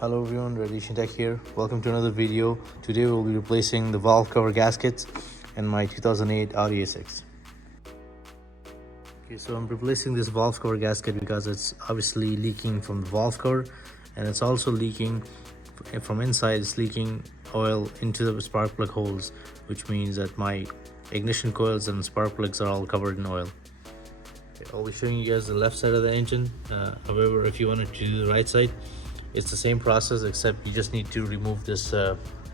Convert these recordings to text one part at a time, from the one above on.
Hello everyone, Radiation Tech here. Welcome to another video. Today we'll be replacing the valve cover gaskets in my 2008 Audi A6. Okay, so I'm replacing this valve cover gasket because it's obviously leaking from the valve cover, and it's also leaking from inside. It's leaking oil into the spark plug holes, which means that my ignition coils and spark plugs are all covered in oil. Okay, I'll be showing you guys the left side of the engine. However, if you wanted to do the right side, it's the same process, except you just need to remove this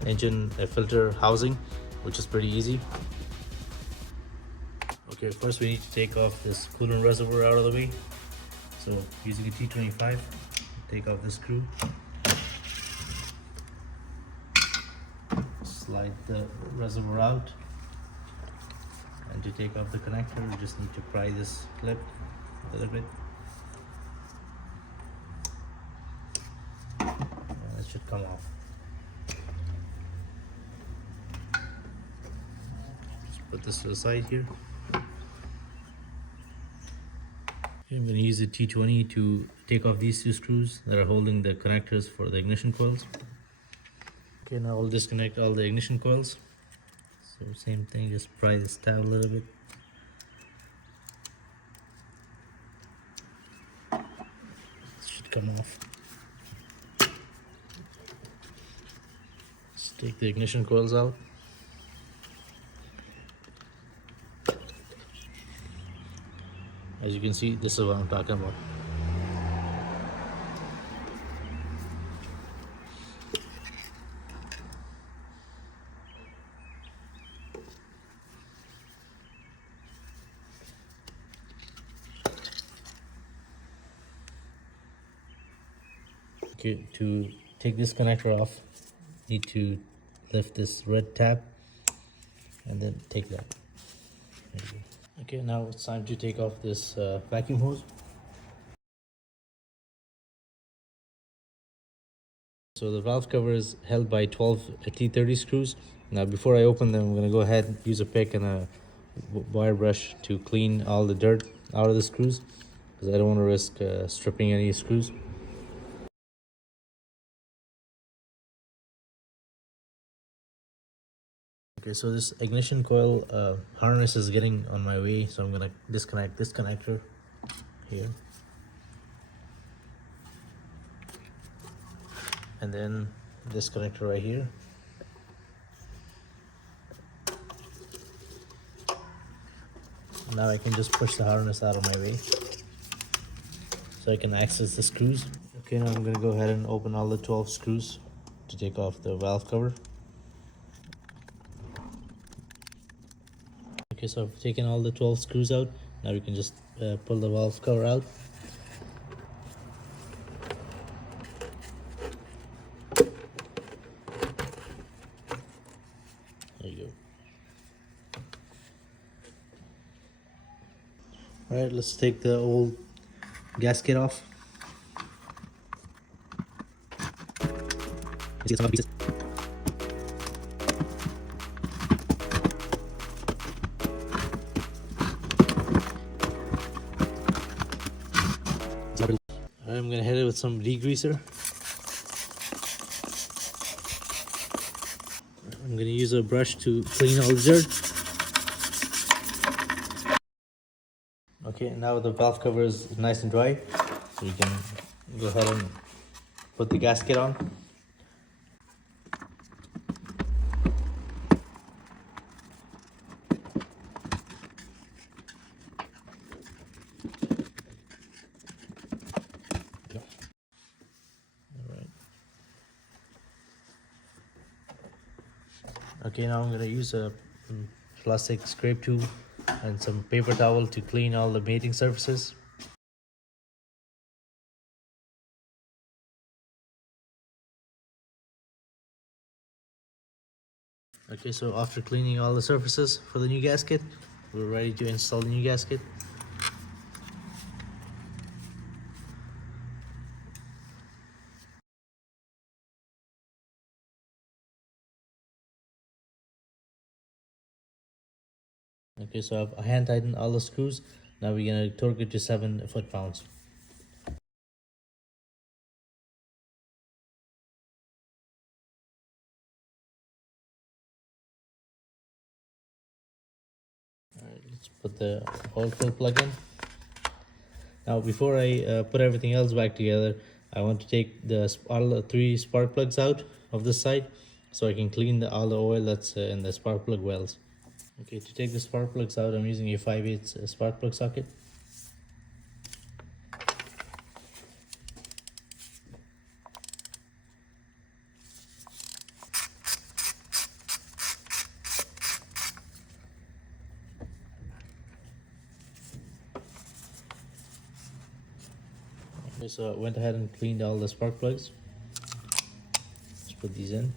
engine filter housing, which is pretty easy. Okay, first we need to take off this coolant reservoir out of the way. So using a T25, take off the screw, slide the reservoir out, and to take off the connector you just need to pry this clip a little bit. And it should come off. Just put this to the side here. I'm going to use a T20 to take off these two screws that are holding the connectors for the ignition coils. Okay, now I'll disconnect all the ignition coils. So same thing, just pry this tab a little bit. It should come off. Just take the ignition coils out. As you can see, this is what I'm talking about. Okay, to take this connector off, you need to lift this red tab and then take that. There you go. Okay, now it's time to take off this vacuum hose. So the valve cover is held by 12 T30 screws. Now before I open them, I'm going to go ahead and use a pick and a wire brush to clean all the dirt out of the screws, because I don't want to risk stripping any screws. Okay, so this ignition coil harness is getting on my way, so I'm going to disconnect this connector here. And then this connector right here. Now I can just push the harness out of my way so I can access the screws. Okay, now I'm going to go ahead and open all the 12 screws to take off the valve cover. Okay, so I've taken all the 12 screws out. Now we can just pull the valve cover out. There you go. Alright, let's take the old gasket off. Let's get some other pieces. I'm gonna hit it with some degreaser. I'm gonna use a brush to clean all the dirt. Okay, now the valve cover is nice and dry, so you can go ahead and put the gasket on. Okay, now I'm going to use a plastic scrape tool and some paper towel to clean all the mating surfaces. Okay, so after cleaning all the surfaces for the new gasket, we're ready to install the new gasket. Okay, so I've hand tightened all the screws. Now we're gonna torque it to 7 foot-pounds. Put the oil fill plug in. Now before I put everything else back together, I want to take all the 3 spark plugs out of this side so I can clean all the oil that's in the spark plug wells. Okay, to take the spark plugs out, I'm using a 5/8 spark plug socket. Okay, so I went ahead and cleaned all the spark plugs. Let's put these in.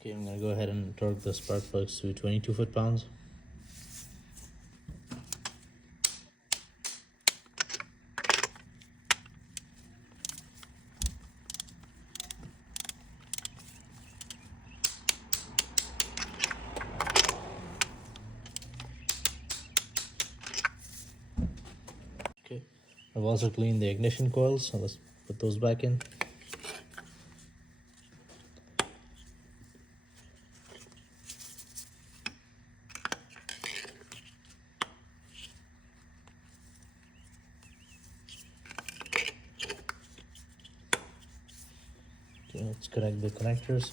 Okay, I'm gonna go ahead and torque the spark plugs to 22 foot-pounds. Okay, I've also cleaned the ignition coils, so let's put those back in. Okay, let's connect the connectors.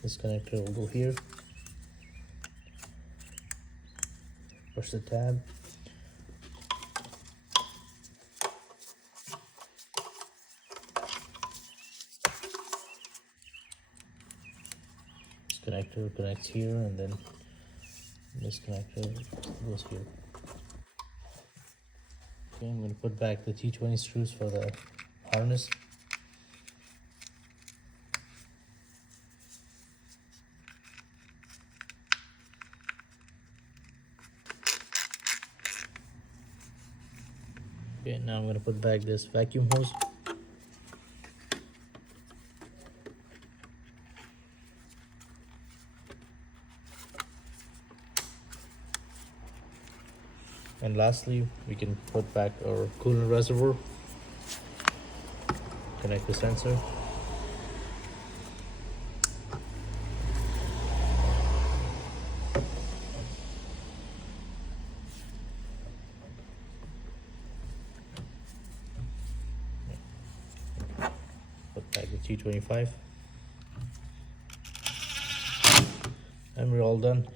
This connector will go here. Push the tab. This connector connects here, and then this connector goes here. Okay, I'm going to put back the T20 screws for the harness. Okay, now I'm going to put back this vacuum hose. And lastly, we can put back our coolant reservoir. Connect the sensor. Put back the T25. And we're all done.